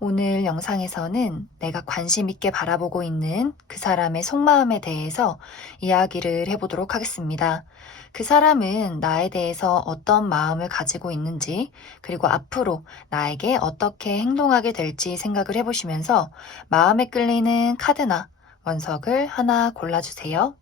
오늘 영상에서는 내가 관심 있게 바라보고 있는 그 사람의 속마음에 대해서 이야기를 해보도록 하겠습니다. 그 사람은 나에 대해서 어떤 마음을 가지고 있는지, 그리고 앞으로 나에게 어떻게 행동하게 될지 생각을 해보시면서 마음에 끌리는 카드나 원석을 하나 골라주세요.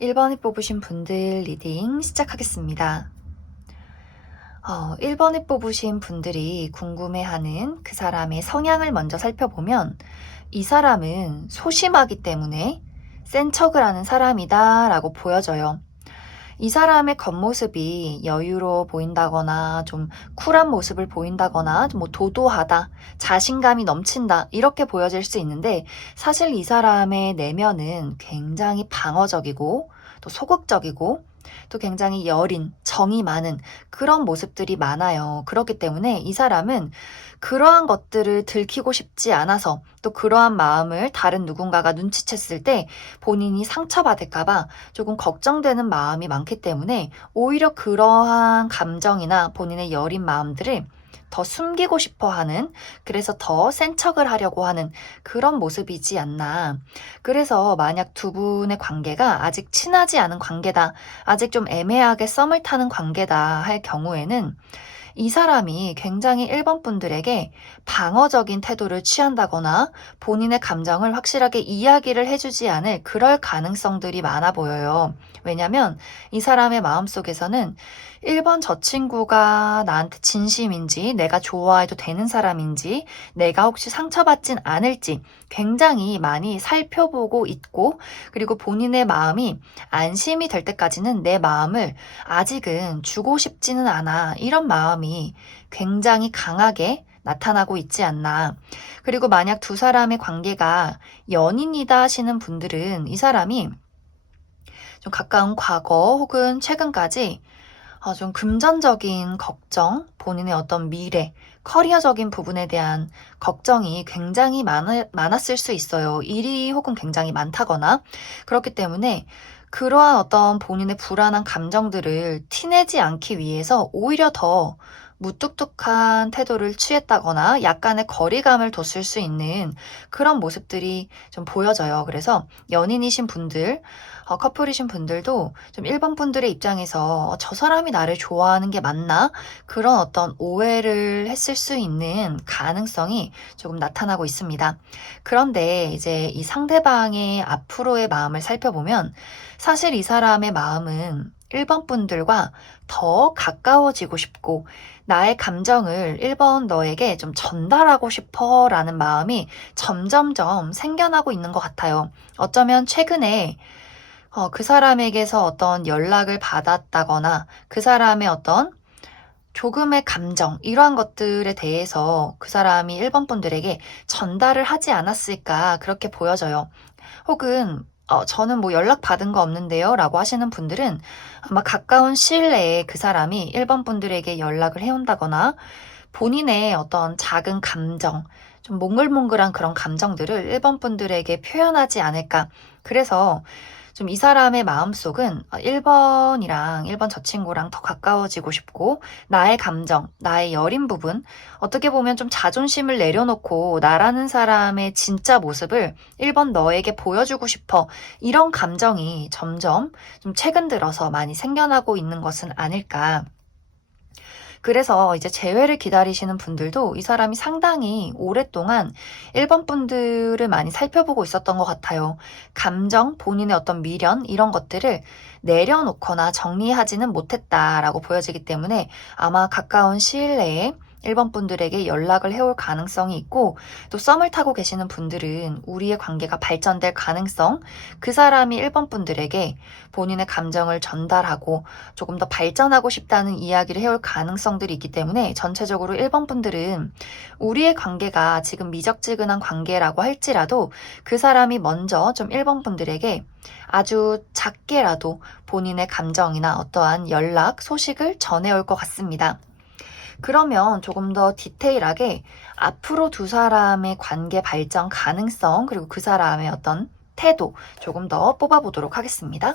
1번을 뽑으신 분들 리딩 시작하겠습니다. 1번을 뽑으신 분들이 궁금해하는 그 사람의 성향을 먼저 살펴보면 이 사람은 소심하기 때문에 센 척을 하는 사람이다 라고 보여져요. 이 사람의 겉모습이 여유로워 보인다거나 좀 쿨한 모습을 보인다거나 뭐 도도하다, 자신감이 넘친다 이렇게 보여질 수 있는데 사실 이 사람의 내면은 굉장히 방어적이고 또 소극적이고 또 굉장히 여린, 정이 많은 그런 모습들이 많아요. 그렇기 때문에 이 사람은 그러한 것들을 들키고 싶지 않아서 또 그러한 마음을 다른 누군가가 눈치챘을 때 본인이 상처받을까봐 조금 걱정되는 마음이 많기 때문에 오히려 그러한 감정이나 본인의 여린 마음들을 더 숨기고 싶어 하는, 그래서 더 센 척을 하려고 하는 그런 모습이지 않나. 그래서 만약 두 분의 관계가 아직 친하지 않은 관계다, 아직 좀 애매하게 썸을 타는 관계다 할 경우에는 이 사람이 굉장히 1번 분들에게 방어적인 태도를 취한다거나 본인의 감정을 확실하게 이야기를 해주지 않을 그럴 가능성들이 많아 보여요. 왜냐면 이 사람의 마음속에서는 1번 저 친구가 나한테 진심인지, 내가 좋아해도 되는 사람인지, 내가 혹시 상처받진 않을지 굉장히 많이 살펴보고 있고, 그리고 본인의 마음이 안심이 될 때까지는 내 마음을 아직은 주고 싶지는 않아. 이런 마음이 굉장히 강하게 나타나고 있지 않나. 그리고 만약 두 사람의 관계가 연인이다 하시는 분들은 이 사람이 좀 가까운 과거 혹은 최근까지 좀 금전적인 걱정, 본인의 어떤 미래, 커리어적인 부분에 대한 걱정이 굉장히 많았을 수 있어요. 일이 혹은 굉장히 많다거나. 그렇기 때문에 그러한 어떤 본인의 불안한 감정들을 티내지 않기 위해서 오히려 더 무뚝뚝한 태도를 취했다거나 약간의 거리감을 뒀을 수 있는 그런 모습들이 좀 보여져요. 그래서 연인이신 분들, 커플이신 분들도 좀 1번 분들의 입장에서 저 사람이 나를 좋아하는 게 맞나? 그런 어떤 오해를 했을 수 있는 가능성이 조금 나타나고 있습니다. 그런데 이제 이 상대방의 앞으로의 마음을 살펴보면 사실 이 사람의 마음은 1번 분들과 더 가까워지고 싶고 나의 감정을 1번 너에게 좀 전달하고 싶어 라는 마음이 점점점 생겨나고 있는 것 같아요. 어쩌면 최근에 그 사람에게서 어떤 연락을 받았다거나 그 사람의 어떤 조금의 감정, 이러한 것들에 대해서 그 사람이 1번 분들에게 전달을 하지 않았을까 그렇게 보여져요. 혹은 저는 뭐 연락 받은 거 없는데요 라고 하시는 분들은 아마 가까운 시일 내에 그 사람이 1번 분들에게 연락을 해온다거나 본인의 어떤 작은 감정, 좀 몽글몽글한 그런 감정들을 1번 분들에게 표현하지 않을까. 그래서 좀 이 사람의 마음속은 1번이랑 1번 저 친구랑 더 가까워지고 싶고 나의 감정, 나의 여린 부분 어떻게 보면 좀 자존심을 내려놓고 나라는 사람의 진짜 모습을 1번 너에게 보여주고 싶어 이런 감정이 점점 좀 최근 들어서 많이 생겨나고 있는 것은 아닐까. 그래서 이제 재회를 기다리시는 분들도 이 사람이 상당히 오랫동안 1번 분들을 많이 살펴보고 있었던 것 같아요. 감정, 본인의 어떤 미련 이런 것들을 내려놓거나 정리하지는 못했다라고 보여지기 때문에 아마 가까운 시일 내에 1번 분들에게 연락을 해올 가능성이 있고 또 썸을 타고 계시는 분들은 우리의 관계가 발전될 가능성, 그 사람이 1번 분들에게 본인의 감정을 전달하고 조금 더 발전하고 싶다는 이야기를 해올 가능성들이 있기 때문에 전체적으로 1번 분들은 우리의 관계가 지금 미적지근한 관계라고 할지라도 그 사람이 먼저 좀 1번 분들에게 아주 작게라도 본인의 감정이나 어떠한 연락, 소식을 전해올 것 같습니다. 그러면 조금 더 디테일하게 앞으로 두 사람의 관계 발전 가능성 그리고 그 사람의 어떤 태도 조금 더 뽑아보도록 하겠습니다.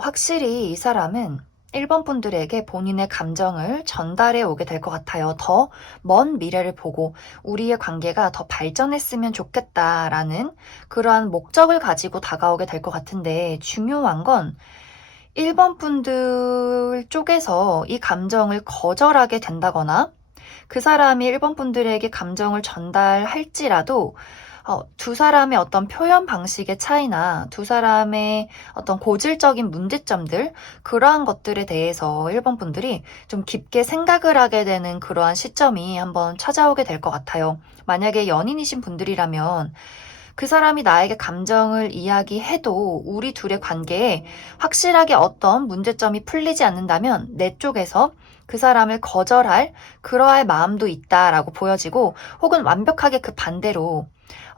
확실히 이 사람은 1번 분들에게 본인의 감정을 전달해 오게 될 것 같아요. 더 먼 미래를 보고 우리의 관계가 더 발전했으면 좋겠다라는 그러한 목적을 가지고 다가오게 될 것 같은데 중요한 건 1번 분들 쪽에서 이 감정을 거절하게 된다거나 그 사람이 1번 분들에게 감정을 전달할지라도 두 사람의 어떤 표현 방식의 차이나 두 사람의 어떤 고질적인 문제점들 그러한 것들에 대해서 1번 분들이 좀 깊게 생각을 하게 되는 그러한 시점이 한번 찾아오게 될 것 같아요. 만약에 연인이신 분들이라면 그 사람이 나에게 감정을 이야기해도 우리 둘의 관계에 확실하게 어떤 문제점이 풀리지 않는다면 내 쪽에서 그 사람을 거절할 그러할 마음도 있다라고 보여지고 혹은 완벽하게 그 반대로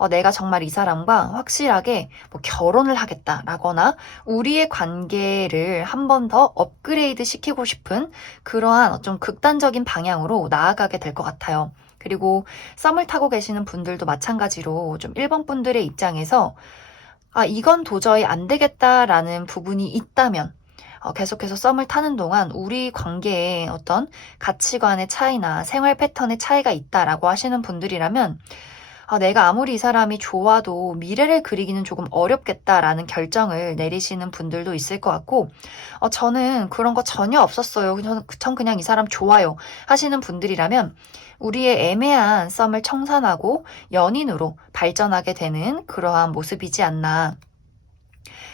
내가 정말 이 사람과 확실하게 뭐 결혼을 하겠다라거나 우리의 관계를 한 번 더 업그레이드 시키고 싶은 그러한 좀 극단적인 방향으로 나아가게 될 것 같아요. 그리고 썸을 타고 계시는 분들도 마찬가지로 좀 1번 분들의 입장에서 이건 도저히 안 되겠다라는 부분이 있다면 계속해서 썸을 타는 동안 우리 관계에 어떤 가치관의 차이나 생활 패턴의 차이가 있다라고 하시는 분들이라면 내가 아무리 이 사람이 좋아도 미래를 그리기는 조금 어렵겠다라는 결정을 내리시는 분들도 있을 것 같고, 저는 그런 거 전혀 없었어요. 전 그냥 이 사람 좋아요. 하시는 분들이라면 우리의 애매한 썸을 청산하고 연인으로 발전하게 되는 그러한 모습이지 않나.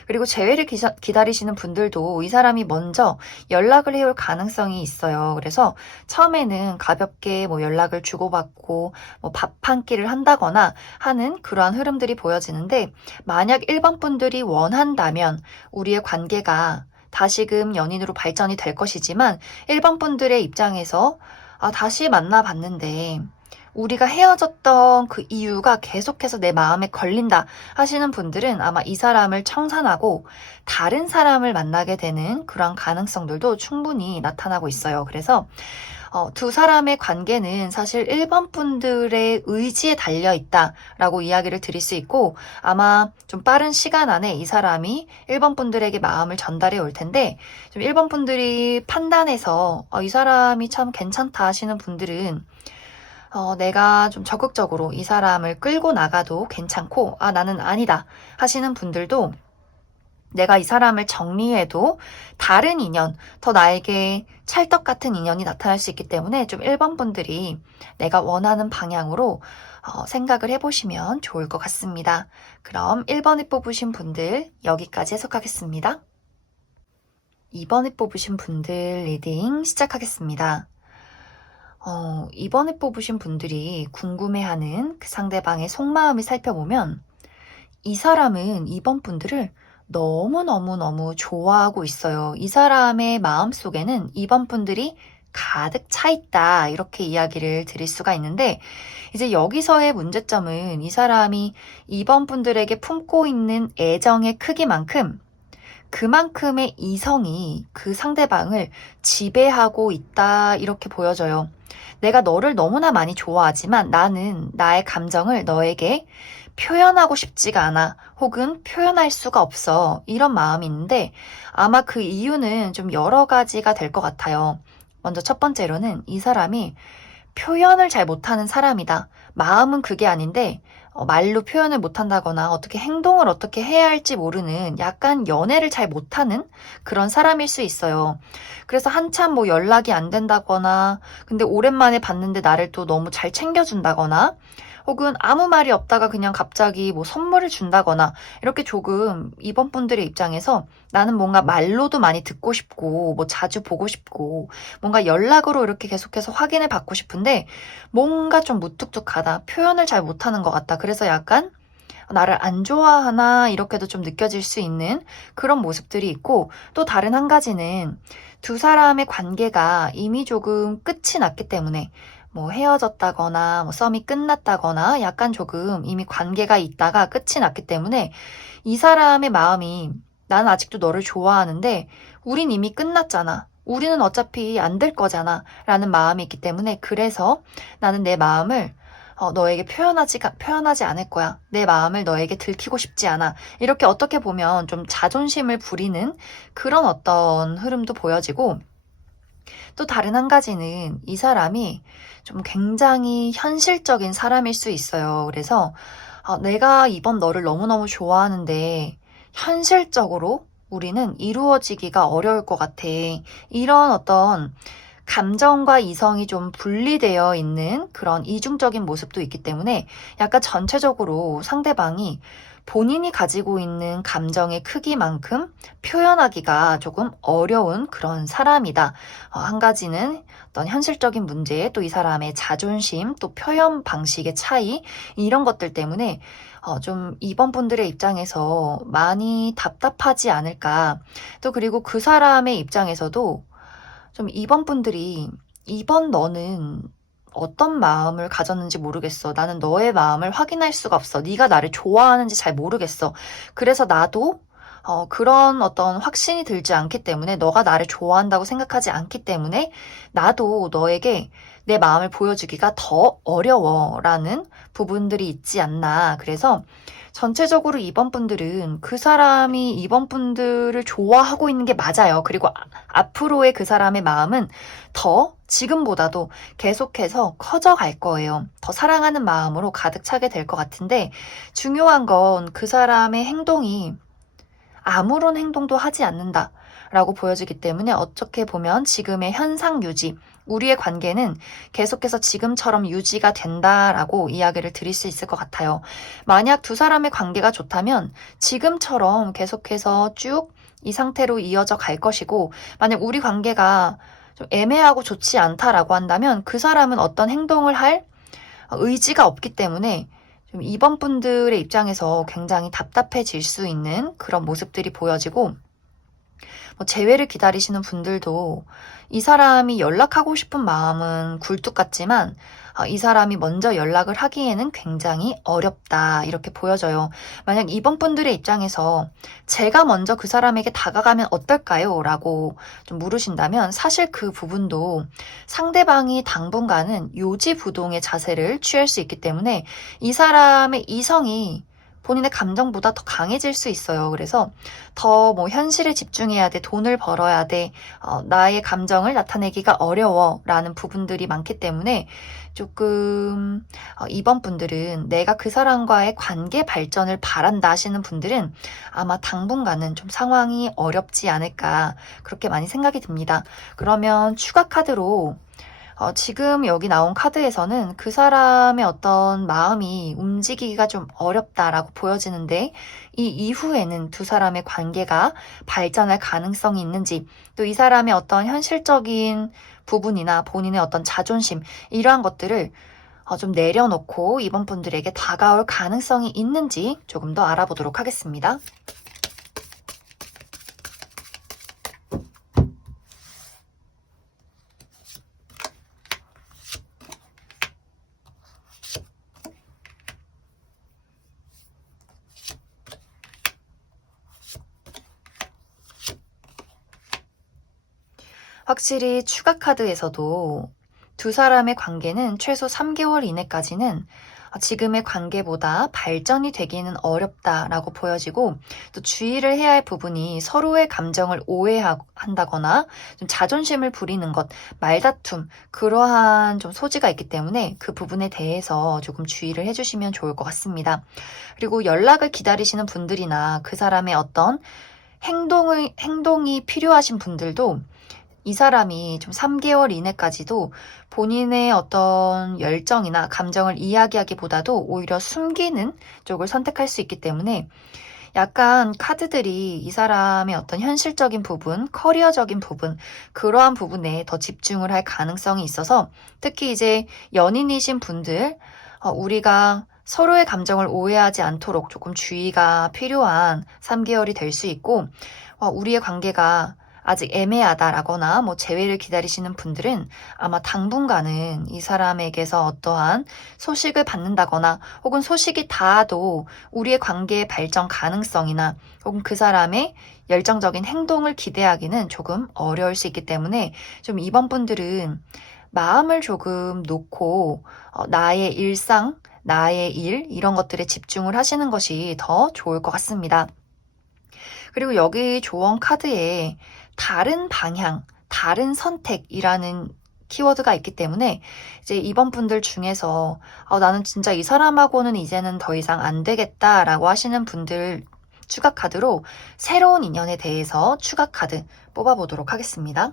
그리고 재회를 기다리시는 분들도 이 사람이 먼저 연락을 해올 가능성이 있어요. 그래서 처음에는 가볍게 뭐 연락을 주고받고 뭐 밥 한 끼를 한다거나 하는 그러한 흐름들이 보여지는데 만약 1번 분들이 원한다면 우리의 관계가 다시금 연인으로 발전이 될 것이지만 1번 분들의 입장에서 다시 만나봤는데 우리가 헤어졌던 그 이유가 계속해서 내 마음에 걸린다 하시는 분들은 아마 이 사람을 청산하고 다른 사람을 만나게 되는 그런 가능성들도 충분히 나타나고 있어요. 그래서 두 사람의 관계는 사실 1번 분들의 의지에 달려 있다라고 이야기를 드릴 수 있고 아마 좀 빠른 시간 안에 이 사람이 1번 분들에게 마음을 전달해 올 텐데 좀 1번 분들이 판단해서 이 사람이 참 괜찮다 하시는 분들은 내가 좀 적극적으로 이 사람을 끌고 나가도 괜찮고, 나는 아니다 하시는 분들도 내가 이 사람을 정리해도 다른 인연, 더 나에게 찰떡 같은 인연이 나타날 수 있기 때문에 좀 1번 분들이 내가 원하는 방향으로 생각을 해보시면 좋을 것 같습니다. 그럼 1번에 뽑으신 분들 여기까지 해석하겠습니다. 2번에 뽑으신 분들 리딩 시작하겠습니다. 이번에 뽑으신 분들이 궁금해하는 그 상대방의 속마음을 살펴보면 이 사람은 이번 분들을 너무너무너무 좋아하고 있어요. 이 사람의 마음속에는 이번 분들이 가득 차 있다. 이렇게 이야기를 드릴 수가 있는데, 이제 여기서의 문제점은 이 사람이 2번 분들에게 품고 있는 애정의 크기만큼 그만큼의 이성이 그 상대방을 지배하고 있다. 이렇게 보여져요. 내가 너를 너무나 많이 좋아하지만 나는 나의 감정을 너에게 표현하고 싶지가 않아. 혹은 표현할 수가 없어. 이런 마음이 있는데 아마 그 이유는 좀 여러 가지가 될 것 같아요. 먼저 첫 번째로는 이 사람이 표현을 잘 못하는 사람이다. 마음은 그게 아닌데 말로 표현을 못한다거나 어떻게 행동을 어떻게 해야 할지 모르는 약간 연애를 잘 못하는 그런 사람일 수 있어요. 그래서 한참 뭐 연락이 안 된다거나 근데 오랜만에 봤는데 나를 또 너무 잘 챙겨준다거나 혹은 아무 말이 없다가 그냥 갑자기 뭐 선물을 준다거나 이렇게 조금 이번 분들의 입장에서 나는 뭔가 말로도 많이 듣고 싶고 뭐 자주 보고 싶고 뭔가 연락으로 이렇게 계속해서 확인을 받고 싶은데 뭔가 좀 무뚝뚝하다. 표현을 잘 못하는 것 같다. 그래서 약간 나를 안 좋아하나 이렇게도 좀 느껴질 수 있는 그런 모습들이 있고 또 다른 한 가지는 두 사람의 관계가 이미 조금 끝이 났기 때문에 뭐 헤어졌다거나 뭐 썸이 끝났다거나 약간 조금 이미 관계가 있다가 끝이 났기 때문에 이 사람의 마음이 나는 아직도 너를 좋아하는데 우린 이미 끝났잖아. 우리는 어차피 안 될 거잖아. 라는 마음이 있기 때문에 그래서 나는 내 마음을 너에게 표현하지 않을 거야. 내 마음을 너에게 들키고 싶지 않아. 이렇게 어떻게 보면 좀 자존심을 부리는 그런 어떤 흐름도 보여지고 또 다른 한 가지는 이 사람이 좀 굉장히 현실적인 사람일 수 있어요. 그래서 내가 이번 너를 너무너무 좋아하는데 현실적으로 우리는 이루어지기가 어려울 것 같아. 이런 어떤 감정과 이성이 좀 분리되어 있는 그런 이중적인 모습도 있기 때문에 약간 전체적으로 상대방이 본인이 가지고 있는 감정의 크기만큼 표현하기가 조금 어려운 그런 사람이다. 한 가지는 어떤 현실적인 문제, 또 이 사람의 자존심, 또 표현 방식의 차이, 이런 것들 때문에 좀 이번 분들의 입장에서 많이 답답하지 않을까. 또 그리고 그 사람의 입장에서도 좀 이번 분들이 이번 너는 어떤 마음을 가졌는지 모르겠어. 나는 너의 마음을 확인할 수가 없어. 네가 나를 좋아하는지 잘 모르겠어. 그래서 나도 그런 어떤 확신이 들지 않기 때문에 너가 나를 좋아한다고 생각하지 않기 때문에 나도 너에게 내 마음을 보여주기가 더 어려워라는 부분들이 있지 않나. 그래서 전체적으로 이번 분들은 그 사람이 이번 분들을 좋아하고 있는 게 맞아요. 그리고 앞으로의 그 사람의 마음은 더 지금보다도 계속해서 커져갈 거예요. 더 사랑하는 마음으로 가득 차게 될 것 같은데 중요한 건 그 사람의 행동이 아무런 행동도 하지 않는다. 라고 보여지기 때문에 어떻게 보면 지금의 현상 유지, 우리의 관계는 계속해서 지금처럼 유지가 된다라고 이야기를 드릴 수 있을 것 같아요. 만약 두 사람의 관계가 좋다면 지금처럼 계속해서 쭉 이 상태로 이어져 갈 것이고, 만약 우리 관계가 좀 애매하고 좋지 않다라고 한다면 그 사람은 어떤 행동을 할 의지가 없기 때문에 좀 이번 분들의 입장에서 굉장히 답답해질 수 있는 그런 모습들이 보여지고 뭐 재회를 기다리시는 분들도 이 사람이 연락하고 싶은 마음은 굴뚝 같지만 이 사람이 먼저 연락을 하기에는 굉장히 어렵다 이렇게 보여져요. 만약 이번 분들의 입장에서 제가 먼저 그 사람에게 다가가면 어떨까요? 라고 좀 물으신다면 사실 그 부분도 상대방이 당분간은 요지부동의 자세를 취할 수 있기 때문에 이 사람의 이성이 본인의 감정보다 더 강해질 수 있어요. 그래서 더 뭐 현실에 집중해야 돼, 돈을 벌어야 돼, 나의 감정을 나타내기가 어려워 라는 부분들이 많기 때문에 조금 이번 분들은 내가 그 사람과의 관계 발전을 바란다 하시는 분들은 아마 당분간은 좀 상황이 어렵지 않을까 그렇게 많이 생각이 듭니다. 그러면 추가 카드로 지금 여기 나온 카드에서는 그 사람의 어떤 마음이 움직이기가 좀 어렵다라고 보여지는데 이 이후에는 두 사람의 관계가 발전할 가능성이 있는지 또 이 사람의 어떤 현실적인 부분이나 본인의 어떤 자존심 이러한 것들을 좀 내려놓고 이번 분들에게 다가올 가능성이 있는지 조금 더 알아보도록 하겠습니다. 확실히 추가 카드에서도 두 사람의 관계는 최소 3개월 이내까지는 지금의 관계보다 발전이 되기는 어렵다라고 보여지고, 또 주의를 해야 할 부분이 서로의 감정을 오해한다거나 좀 자존심을 부리는 것, 말다툼, 그러한 좀 소지가 있기 때문에 그 부분에 대해서 조금 주의를 해주시면 좋을 것 같습니다. 그리고 연락을 기다리시는 분들이나 그 사람의 어떤 행동이 필요하신 분들도 이 사람이 좀 3개월 이내까지도 본인의 어떤 열정이나 감정을 이야기하기보다도 오히려 숨기는 쪽을 선택할 수 있기 때문에, 약간 카드들이 이 사람의 어떤 현실적인 부분, 커리어적인 부분, 그러한 부분에 더 집중을 할 가능성이 있어서, 특히 이제 연인이신 분들, 우리가 서로의 감정을 오해하지 않도록 조금 주의가 필요한 3개월이 될 수 있고, 우리의 관계가 아직 애매하다라거나 재회를 기다리시는 분들은 아마 당분간은 이 사람에게서 어떠한 소식을 받는다거나, 혹은 소식이 닿아도 우리의 관계의 발전 가능성이나 혹은 그 사람의 열정적인 행동을 기대하기는 조금 어려울 수 있기 때문에, 좀 이번 분들은 마음을 조금 놓고 나의 일상, 나의 일, 이런 것들에 집중을 하시는 것이 더 좋을 것 같습니다. 그리고 여기 조언 카드에 다른 방향, 다른 선택이라는 키워드가 있기 때문에, 이제 이번 분들 중에서 나는 진짜 이 사람하고는 이제는 더 이상 안 되겠다라고 하시는 분들 추가 카드로 새로운 인연에 대해서 추가 카드 뽑아보도록 하겠습니다.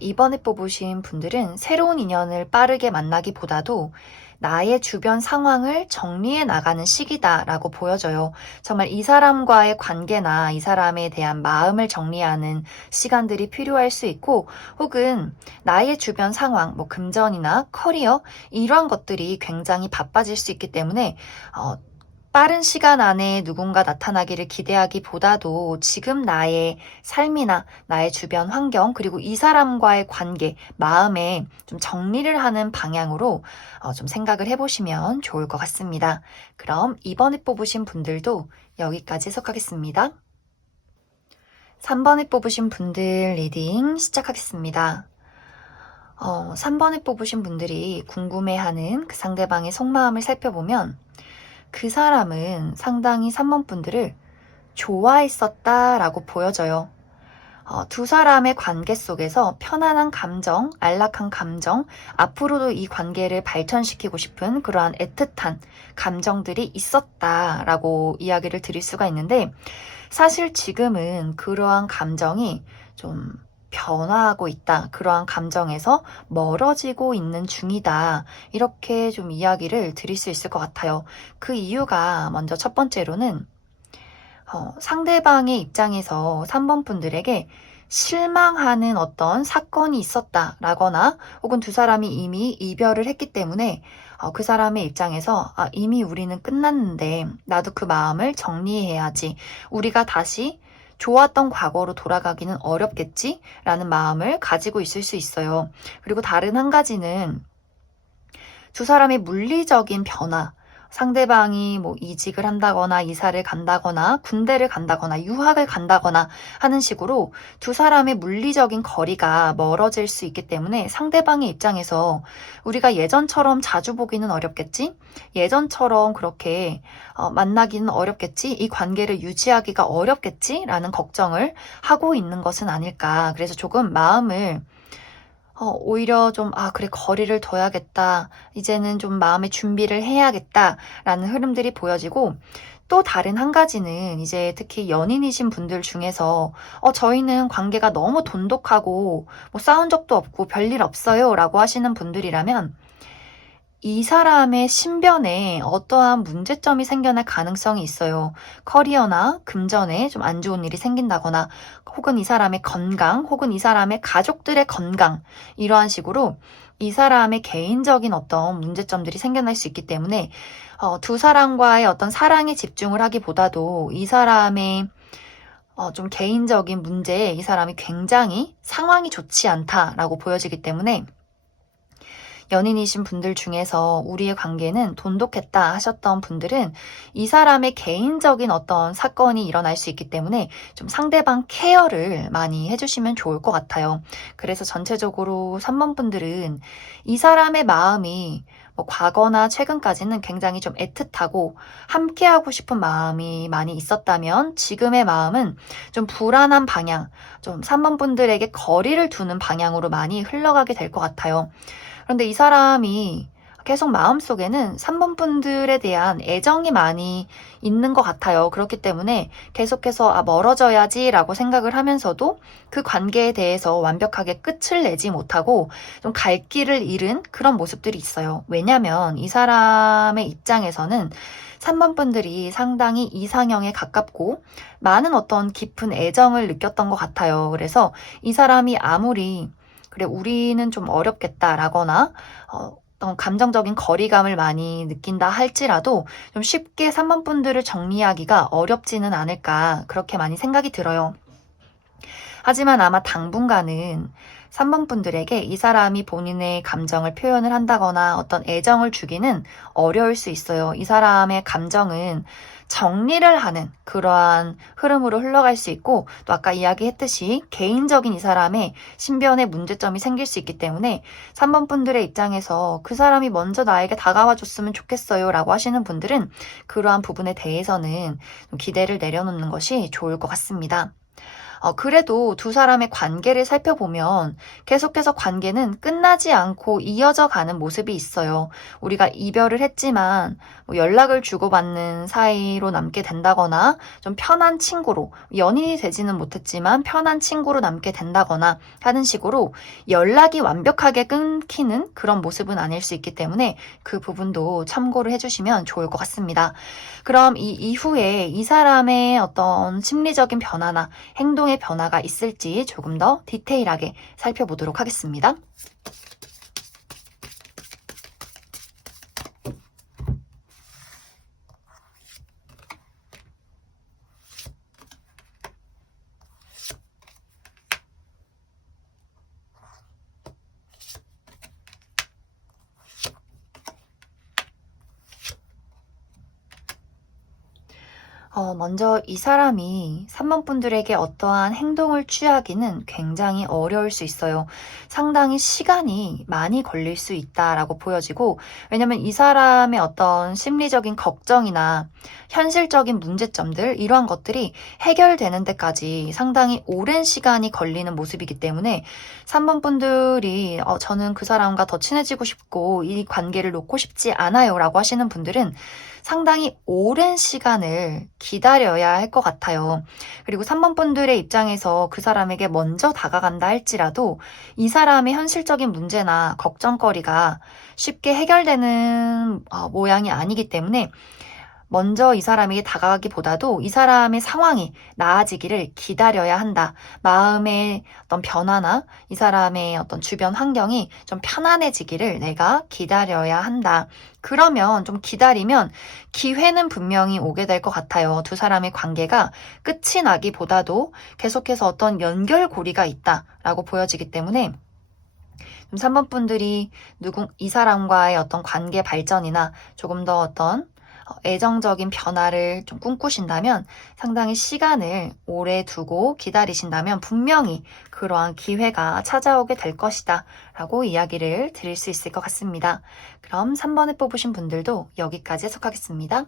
이번에 뽑으신 분들은 새로운 인연을 빠르게 만나기보다도 나의 주변 상황을 정리해 나가는 시기다라고 보여져요. 정말 이 사람과의 관계나 이 사람에 대한 마음을 정리하는 시간들이 필요할 수 있고, 혹은 나의 주변 상황, 금전이나 커리어, 이러한 것들이 굉장히 바빠질 수 있기 때문에 빠른 시간 안에 누군가 나타나기를 기대하기보다도 지금 나의 삶이나 나의 주변 환경, 그리고 이 사람과의 관계, 마음에 좀 정리를 하는 방향으로 좀 생각을 해보시면 좋을 것 같습니다. 그럼 이번에 뽑으신 분들도 여기까지 해석하겠습니다. 3번에 뽑으신 분들 리딩 시작하겠습니다. 3번에 뽑으신 분들이 궁금해하는 그 상대방의 속마음을 살펴보면, 그 사람은 상당히 3번 분들을 좋아했었다라고 보여져요. 두 사람의 관계 속에서 편안한 감정, 안락한 감정, 앞으로도 이 관계를 발전시키고 싶은 그러한 애틋한 감정들이 있었다라고 이야기를 드릴 수가 있는데, 사실 지금은 그러한 감정이 좀 변화하고 있다. 그러한 감정에서 멀어지고 있는 중이다. 이렇게 좀 이야기를 드릴 수 있을 것 같아요. 그 이유가 먼저 첫 번째로는 상대방의 입장에서 3번 분들에게 실망하는 어떤 사건이 있었다라거나, 혹은 두 사람이 이미 이별을 했기 때문에 그 사람의 입장에서 이미 우리는 끝났는데 나도 그 마음을 정리해야지, 우리가 다시 좋았던 과거로 돌아가기는 어렵겠지? 라는 마음을 가지고 있을 수 있어요. 그리고 다른 한 가지는 두 사람의 물리적인 변화, 상대방이 이직을 한다거나 이사를 간다거나 군대를 간다거나 유학을 간다거나 하는 식으로 두 사람의 물리적인 거리가 멀어질 수 있기 때문에, 상대방의 입장에서 우리가 예전처럼 자주 보기는 어렵겠지? 예전처럼 그렇게 만나기는 어렵겠지? 이 관계를 유지하기가 어렵겠지? 라는 걱정을 하고 있는 것은 아닐까. 그래서 조금 마음을 오히려 좀, 그래, 거리를 둬야겠다. 이제는 좀 마음의 준비를 해야겠다. 라는 흐름들이 보여지고, 또 다른 한 가지는 이제 특히 연인이신 분들 중에서 저희는 관계가 너무 돈독하고 싸운 적도 없고 별일 없어요. 라고 하시는 분들이라면, 이 사람의 신변에 어떠한 문제점이 생겨날 가능성이 있어요. 커리어나 금전에 좀 안 좋은 일이 생긴다거나, 혹은 이 사람의 건강, 혹은 이 사람의 가족들의 건강, 이러한 식으로 이 사람의 개인적인 어떤 문제점들이 생겨날 수 있기 때문에 두 사람과의 어떤 사랑에 집중을 하기보다도 이 사람의 좀 개인적인 문제에 이 사람이 굉장히 상황이 좋지 않다라고 보여지기 때문에, 연인이신 분들 중에서 우리의 관계는 돈독했다 하셨던 분들은 이 사람의 개인적인 어떤 사건이 일어날 수 있기 때문에 좀 상대방 케어를 많이 해주시면 좋을 것 같아요. 그래서 전체적으로 3번 분들은 이 사람의 마음이 과거나 최근까지는 굉장히 좀 애틋하고 함께하고 싶은 마음이 많이 있었다면 지금의 마음은 좀 불안한 방향, 좀 3번 분들에게 거리를 두는 방향으로 많이 흘러가게 될 것 같아요. 그런데 이 사람이 계속 마음속에는 3번 분들에 대한 애정이 많이 있는 것 같아요. 그렇기 때문에 계속해서 멀어져야지 라고 생각을 하면서도 그 관계에 대해서 완벽하게 끝을 내지 못하고 좀 갈 길을 잃은 그런 모습들이 있어요. 왜냐면 이 사람의 입장에서는 3번 분들이 상당히 이상형에 가깝고 많은 어떤 깊은 애정을 느꼈던 것 같아요. 그래서 이 사람이 아무리 그래, 우리는 좀 어렵겠다라거나, 어떤 감정적인 거리감을 많이 느낀다 할지라도 좀 쉽게 3번 분들을 정리하기가 어렵지는 않을까, 그렇게 많이 생각이 들어요. 하지만 아마 당분간은 3번 분들에게 이 사람이 본인의 감정을 표현을 한다거나 어떤 애정을 주기는 어려울 수 있어요. 이 사람의 감정은 정리를 하는 그러한 흐름으로 흘러갈 수 있고 또 아까 이야기했듯이 개인적인 이 사람의 신변에 문제점이 생길 수 있기 때문에 3번 분들의 입장에서 그 사람이 먼저 나에게 다가와 줬으면 좋겠어요 라고 하시는 분들은 그러한 부분에 대해서는 기대를 내려놓는 것이 좋을 것 같습니다. 그래도 두 사람의 관계를 살펴보면 계속해서 관계는 끝나지 않고 이어져 가는 모습이 있어요. 우리가 이별을 했지만 연락을 주고받는 사이로 남게 된다거나 좀 편한 친구로, 연인이 되지는 못했지만 편한 친구로 남게 된다거나 하는 식으로 연락이 완벽하게 끊기는 그런 모습은 아닐 수 있기 때문에 그 부분도 참고를 해주시면 좋을 것 같습니다. 그럼 이 이후에 이 사람의 어떤 심리적인 변화나 행동의 변화가 있을지 조금 더 디테일하게 살펴보도록 하겠습니다. 먼저 이 사람이 3번 분들에게 어떠한 행동을 취하기는 굉장히 어려울 수 있어요. 상당히 시간이 많이 걸릴 수 있다라고 보여지고, 왜냐면 이 사람의 어떤 심리적인 걱정이나 현실적인 문제점들, 이러한 것들이 해결되는 데까지 상당히 오랜 시간이 걸리는 모습이기 때문에 3번 분들이 저는 그 사람과 더 친해지고 싶고 이 관계를 놓고 싶지 않아요 라고 하시는 분들은 상당히 오랜 시간을 기다려야 할 것 같아요. 그리고 3번 분들의 입장에서 그 사람에게 먼저 다가간다 할지라도 이 사람의 현실적인 문제나 걱정거리가 쉽게 해결되는 모양이 아니기 때문에 먼저 이 사람에게 다가가기보다도 이 사람의 상황이 나아지기를 기다려야 한다. 마음의 어떤 변화나 이 사람의 어떤 주변 환경이 좀 편안해지기를 내가 기다려야 한다. 그러면 좀 기다리면 기회는 분명히 오게 될 것 같아요. 두 사람의 관계가 끝이 나기보다도 계속해서 어떤 연결고리가 있다라고 보여지기 때문에 3번 분들이 이 사람과의 어떤 관계 발전이나 조금 더 어떤 애정적인 변화를 좀 꿈꾸신다면 상당히 시간을 오래 두고 기다리신다면 분명히 그러한 기회가 찾아오게 될 것이다 라고 이야기를 드릴 수 있을 것 같습니다. 그럼 3번을 뽑으신 분들도 여기까지 해석하겠습니다.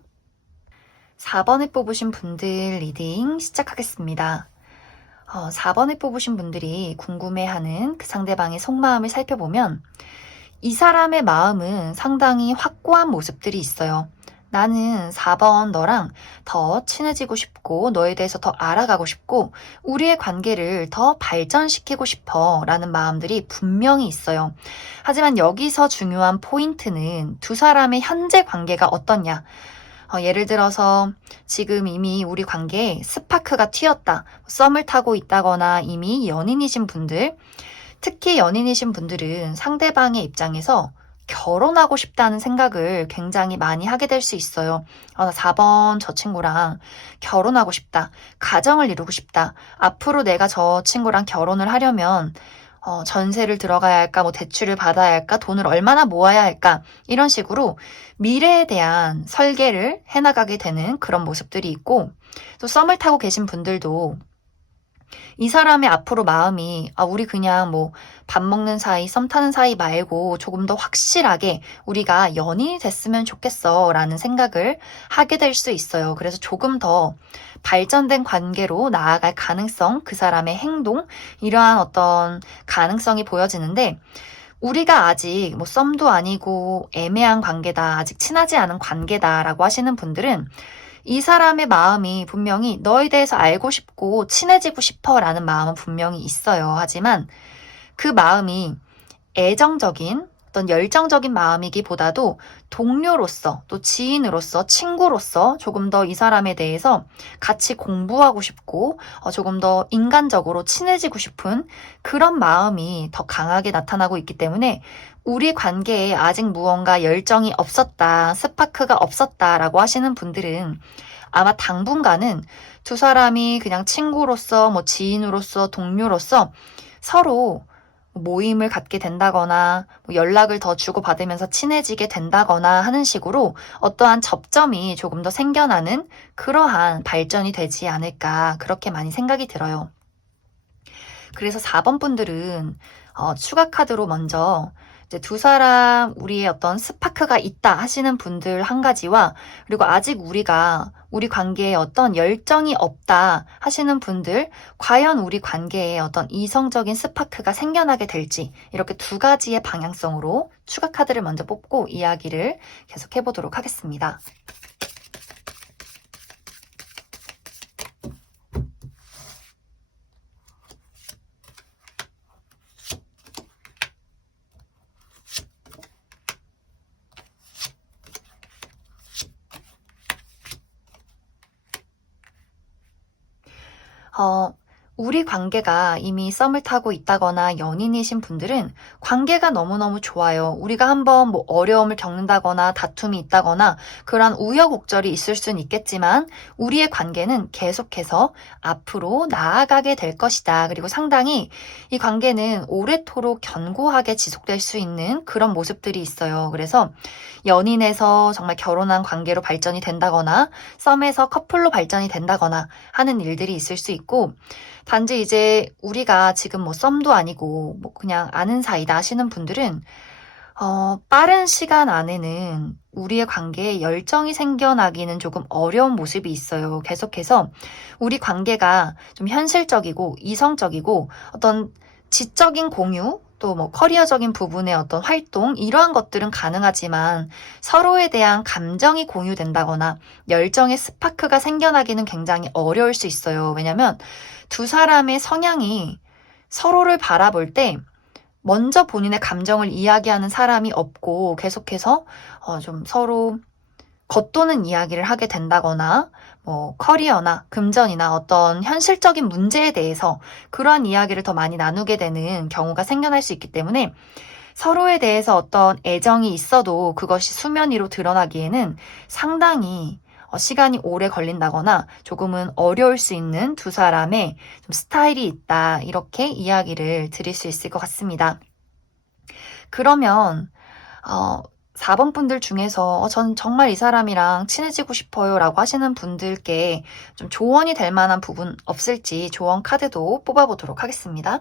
4번을 뽑으신 분들 리딩 시작하겠습니다. 4번을 뽑으신 분들이 궁금해하는 그 상대방의 속마음을 살펴보면 이 사람의 마음은 상당히 확고한 모습들이 있어요. 나는 4번 너랑 더 친해지고 싶고 너에 대해서 더 알아가고 싶고 우리의 관계를 더 발전시키고 싶어 라는 마음들이 분명히 있어요. 하지만 여기서 중요한 포인트는 두 사람의 현재 관계가 어떻냐. 예를 들어서 지금 이미 우리 관계에 스파크가 튀었다. 썸을 타고 있다거나 이미 연인이신 분들, 특히 연인이신 분들은 상대방의 입장에서 결혼하고 싶다는 생각을 굉장히 많이 하게 될 수 있어요. 4번 저 친구랑 결혼하고 싶다. 가정을 이루고 싶다. 앞으로 내가 저 친구랑 결혼을 하려면 전세를 들어가야 할까, 뭐 대출을 받아야 할까, 돈을 얼마나 모아야 할까, 이런 식으로 미래에 대한 설계를 해나가게 되는 그런 모습들이 있고, 또 썸을 타고 계신 분들도 이 사람의 앞으로 마음이 우리 그냥 뭐 밥 먹는 사이, 썸 타는 사이 말고 조금 더 확실하게 우리가 연인이 됐으면 좋겠어 라는 생각을 하게 될 수 있어요. 그래서 조금 더 발전된 관계로 나아갈 가능성, 그 사람의 행동, 이러한 어떤 가능성이 보여지는데, 우리가 아직 뭐 썸도 아니고 애매한 관계다, 아직 친하지 않은 관계다라고 하시는 분들은 이 사람의 마음이 분명히 너에 대해서 알고 싶고 친해지고 싶어 라는 마음은 분명히 있어요. 하지만 그 마음이 애정적인 어떤 열정적인 마음이기보다도 동료로서, 또 지인으로서, 친구로서 조금 더 이 사람에 대해서 같이 공부하고 싶고 조금 더 인간적으로 친해지고 싶은 그런 마음이 더 강하게 나타나고 있기 때문에, 우리 관계에 아직 무언가 열정이 없었다, 스파크가 없었다라고 하시는 분들은 아마 당분간은 두 사람이 그냥 친구로서, 뭐 지인으로서, 동료로서 서로 모임을 갖게 된다거나 뭐 연락을 더 주고받으면서 친해지게 된다거나 하는 식으로 어떠한 접점이 조금 더 생겨나는 그러한 발전이 되지 않을까, 그렇게 많이 생각이 들어요. 그래서 4번 분들은 추가 카드로 먼저 이제 두 사람 우리의 어떤 스파크가 있다 하시는 분들 한 가지와, 그리고 아직 우리 관계에 어떤 열정이 없다 하시는 분들, 과연 우리 관계에 어떤 이성적인 스파크가 생겨나게 될지, 이렇게 두 가지의 방향성으로 추가 카드를 먼저 뽑고 이야기를 계속 해보도록 하겠습니다. 우리 관계가 이미 썸을 타고 있다거나 연인이신 분들은 관계가 너무너무 좋아요. 우리가 한번 뭐 어려움을 겪는다거나 다툼이 있다거나 그런 우여곡절이 있을 수는 있겠지만 우리의 관계는 계속해서 앞으로 나아가게 될 것이다. 그리고 상당히 이 관계는 오래도록 견고하게 지속될 수 있는 그런 모습들이 있어요. 그래서 연인에서 정말 결혼한 관계로 발전이 된다거나 썸에서 커플로 발전이 된다거나 하는 일들이 있을 수 있고, 단지 이제 우리가 지금 뭐 썸도 아니고 뭐 그냥 아는 사이다 하시는 분들은 빠른 시간 안에는 우리의 관계에 열정이 생겨나기는 조금 어려운 모습이 있어요. 계속해서 우리 관계가 좀 현실적이고 이성적이고 어떤 지적인 공유, 또 뭐 커리어적인 부분의 어떤 활동, 이러한 것들은 가능하지만 서로에 대한 감정이 공유된다거나 열정의 스파크가 생겨나기는 굉장히 어려울 수 있어요. 왜냐면 두 사람의 성향이 서로를 바라볼 때 먼저 본인의 감정을 이야기하는 사람이 없고 계속해서 좀 서로 겉도는 이야기를 하게 된다거나 뭐 커리어나 금전이나 어떤 현실적인 문제에 대해서 그러한 이야기를 더 많이 나누게 되는 경우가 생겨날 수 있기 때문에, 서로에 대해서 어떤 애정이 있어도 그것이 수면 위로 드러나기에는 상당히 시간이 오래 걸린다거나 조금은 어려울 수 있는 두 사람의 좀 스타일이 있다, 이렇게 이야기를 드릴 수 있을 것 같습니다. 그러면 4번 분들 중에서 전 정말 이 사람이랑 친해지고 싶어요 라고 하시는 분들께 좀 조언이 될 만한 부분 없을지 조언 카드도 뽑아보도록 하겠습니다.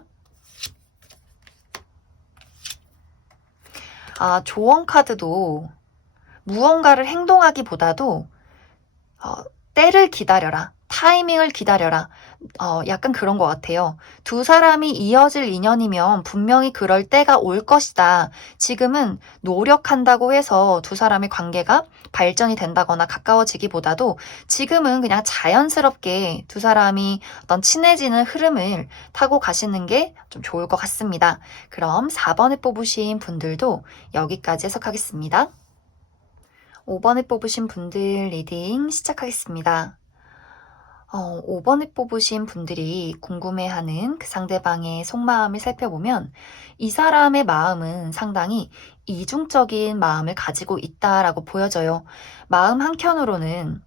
조언 카드도 무언가를 행동하기보다도 때를 기다려라, 타이밍을 기다려라, 약간 그런 것 같아요. 두 사람이 이어질 인연이면 분명히 그럴 때가 올 것이다. 지금은 노력한다고 해서 두 사람의 관계가 발전이 된다거나 가까워지기보다도 지금은 그냥 자연스럽게 두 사람이 어떤 친해지는 흐름을 타고 가시는 게 좀 좋을 것 같습니다. 그럼 4번에 뽑으신 분들도 여기까지 해석하겠습니다. 5번에 뽑으신 분들 리딩 시작하겠습니다. 5번에 뽑으신 분들이 궁금해하는 그 상대방의 속마음을 살펴보면 이 사람의 마음은 상당히 이중적인 마음을 가지고 있다라고 보여져요. 마음 한켠으로는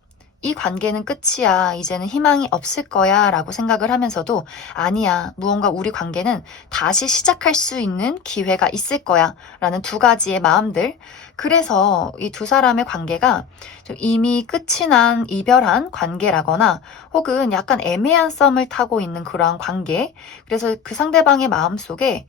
이 관계는 끝이야. 이제는 희망이 없을 거야. 라고 생각을 하면서도 아니야. 무언가 우리 관계는 다시 시작할 수 있는 기회가 있을 거야. 라는 두 가지의 마음들. 그래서 이 두 사람의 관계가 좀 이미 끝이 난 이별한 관계라거나 혹은 약간 애매한 썸을 타고 있는 그러한 관계. 그래서 그 상대방의 마음속에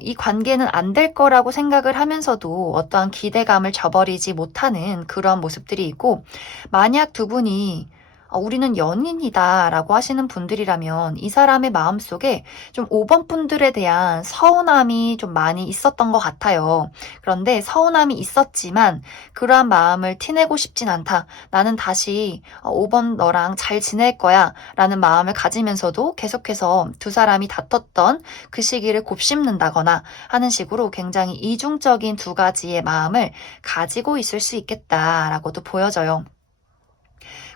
이 관계는 안 될 거라고 생각을 하면서도 어떠한 기대감을 저버리지 못하는 그런 모습들이 있고, 만약 두 분이 우리는 연인이다 라고 하시는 분들이라면 이 사람의 마음속에 좀 5번 분들에 대한 서운함이 좀 많이 있었던 것 같아요. 그런데 서운함이 있었지만 그러한 마음을 티내고 싶진 않다. 나는 다시 5번 너랑 잘 지낼 거야 라는 마음을 가지면서도 계속해서 두 사람이 다퉜던 그 시기를 곱씹는다거나 하는 식으로 굉장히 이중적인 두 가지의 마음을 가지고 있을 수 있겠다라고도 보여져요.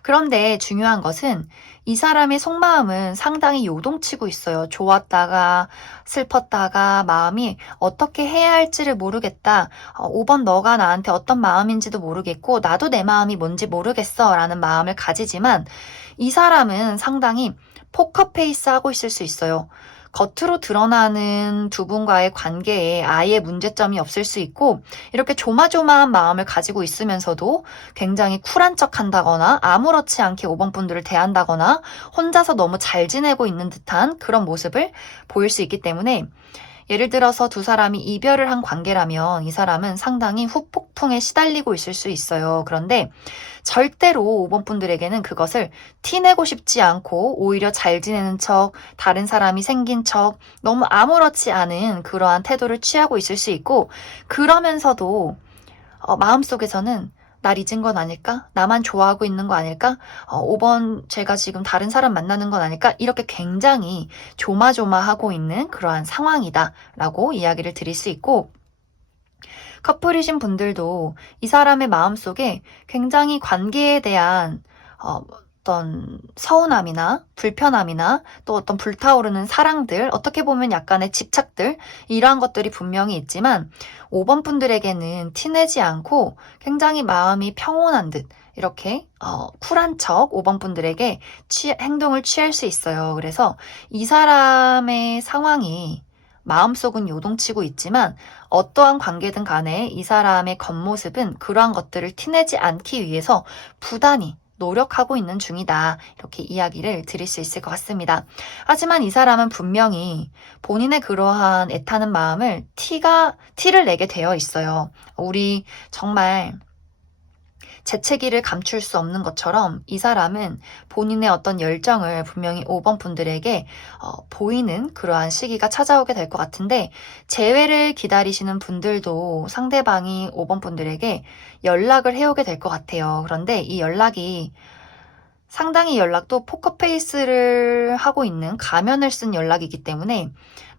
그런데 중요한 것은 이 사람의 속마음은 상당히 요동치고 있어요. 좋았다가 슬펐다가 마음이 어떻게 해야 할지를 모르겠다. 5번 너가 나한테 어떤 마음인지도 모르겠고 나도 내 마음이 뭔지 모르겠어 라는 마음을 가지지만 이 사람은 상당히 포커페이스 하고 있을 수 있어요. 겉으로 드러나는 두 분과의 관계에 아예 문제점이 없을 수 있고 이렇게 조마조마한 마음을 가지고 있으면서도 굉장히 쿨한 척 한다거나 아무렇지 않게 5번 분들을 대한다거나 혼자서 너무 잘 지내고 있는 듯한 그런 모습을 보일 수 있기 때문에 예를 들어서 두 사람이 이별을 한 관계라면 이 사람은 상당히 후폭풍에 시달리고 있을 수 있어요. 그런데 절대로 5번 분들에게는 그것을 티내고 싶지 않고 오히려 잘 지내는 척, 다른 사람이 생긴 척, 너무 아무렇지 않은 그러한 태도를 취하고 있을 수 있고 그러면서도 마음속에서는 날 잊은 건 아닐까? 나만 좋아하고 있는 거 아닐까? 5번 제가 지금 다른 사람 만나는 건 아닐까? 이렇게 굉장히 조마조마하고 있는 그러한 상황이다 라고 이야기를 드릴 수 있고 커플이신 분들도 이 사람의 마음속에 굉장히 관계에 대한 어떤 서운함이나 불편함이나 또 어떤 불타오르는 사랑들, 어떻게 보면 약간의 집착들, 이러한 것들이 분명히 있지만 5번 분들에게는 티내지 않고 굉장히 마음이 평온한 듯 이렇게 쿨한 척 5번 분들에게 행동을 취할 수 있어요. 그래서 이 사람의 상황이 마음속은 요동치고 있지만 어떠한 관계든 간에 이 사람의 겉모습은 그러한 것들을 티내지 않기 위해서 부단히 노력하고 있는 중이다. 이렇게 이야기를 드릴 수 있을 것 같습니다. 하지만 이 사람은 분명히 본인의 그러한 애타는 마음을 티를 내게 되어 있어요. 우리 정말 재채기를 감출 수 없는 것처럼 이 사람은 본인의 어떤 열정을 분명히 5번 분들에게 보이는 그러한 시기가 찾아오게 될 것 같은데 재회를 기다리시는 분들도 상대방이 5번 분들에게 연락을 해오게 될 것 같아요. 그런데 이 연락이 상당히 연락도 포커페이스를 하고 있는 가면을 쓴 연락이기 때문에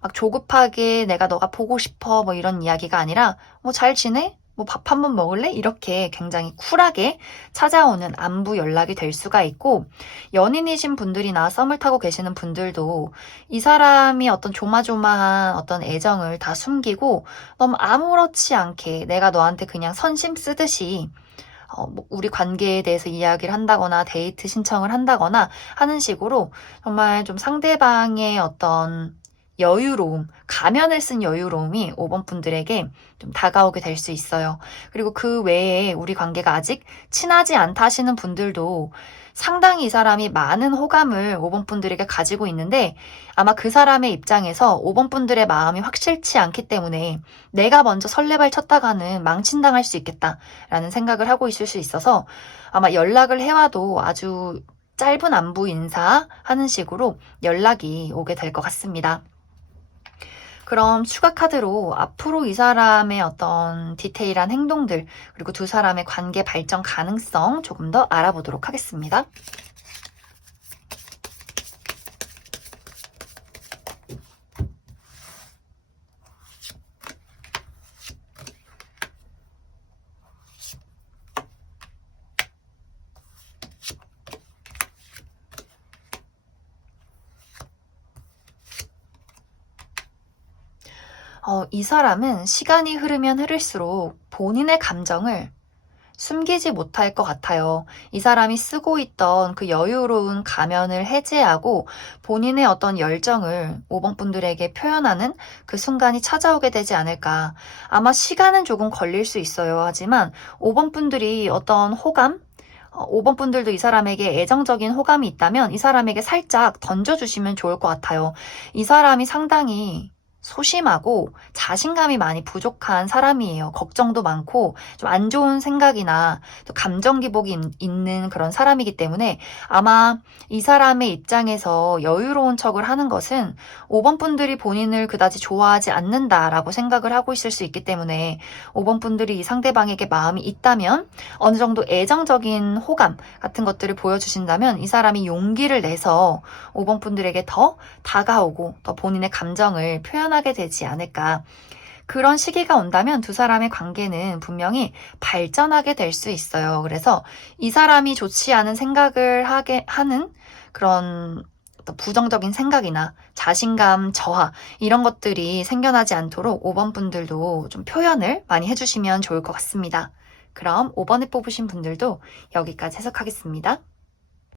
막 조급하게 내가 너가 보고 싶어 뭐 이런 이야기가 아니라 뭐 잘 지내? 뭐 밥 한번 먹을래? 이렇게 굉장히 쿨하게 찾아오는 안부 연락이 될 수가 있고 연인이신 분들이나 썸을 타고 계시는 분들도 이 사람이 어떤 조마조마한 어떤 애정을 다 숨기고 너무 아무렇지 않게 내가 너한테 그냥 선심 쓰듯이 뭐 우리 관계에 대해서 이야기를 한다거나 데이트 신청을 한다거나 하는 식으로 정말 좀 상대방의 어떤 여유로움, 가면을 쓴 여유로움이 5번 분들에게 좀 다가오게 될 수 있어요. 그리고 그 외에 우리 관계가 아직 친하지 않다 하시는 분들도 상당히 이 사람이 많은 호감을 5번 분들에게 가지고 있는데 아마 그 사람의 입장에서 5번 분들의 마음이 확실치 않기 때문에 내가 먼저 설레발 쳤다가는 망친당할 수 있겠다라는 생각을 하고 있을 수 있어서 아마 연락을 해와도 아주 짧은 안부 인사하는 식으로 연락이 오게 될 것 같습니다. 그럼 추가 카드로 앞으로 이 사람의 어떤 디테일한 행동들 그리고 두 사람의 관계 발전 가능성 조금 더 알아보도록 하겠습니다. 이 사람은 시간이 흐르면 흐를수록 본인의 감정을 숨기지 못할 것 같아요. 이 사람이 쓰고 있던 그 여유로운 가면을 해제하고 본인의 어떤 열정을 5번 분들에게 표현하는 그 순간이 찾아오게 되지 않을까. 아마 시간은 조금 걸릴 수 있어요. 하지만 5번 분들이 어떤 호감? 5번 분들도 이 사람에게 애정적인 호감이 있다면 이 사람에게 살짝 던져주시면 좋을 것 같아요. 이 사람이 상당히 소심하고 자신감이 많이 부족한 사람이에요. 걱정도 많고 좀 안 좋은 생각이나 또 감정 기복이 있는 그런 사람이기 때문에 아마 이 사람의 입장에서 여유로운 척을 하는 것은 5번 분들이 본인을 그다지 좋아하지 않는다라고 생각을 하고 있을 수 있기 때문에 5번 분들이 이 상대방에게 마음이 있다면 어느 정도 애정적인 호감 같은 것들을 보여주신다면 이 사람이 용기를 내서 5번 분들에게 더 다가오고 더 본인의 감정을 표현하게 되지 않을까. 그런 시기가 온다면 두 사람의 관계는 분명히 발전하게 될 수 있어요. 그래서 이 사람이 좋지 않은 생각을 하는 그런 어떤 부정적인 생각이나 자신감 저하 이런 것들이 생겨나지 않도록 5번 분들도 좀 표현을 많이 해주시면 좋을 것 같습니다. 그럼 5번에 뽑으신 분들도 여기까지 해석하겠습니다.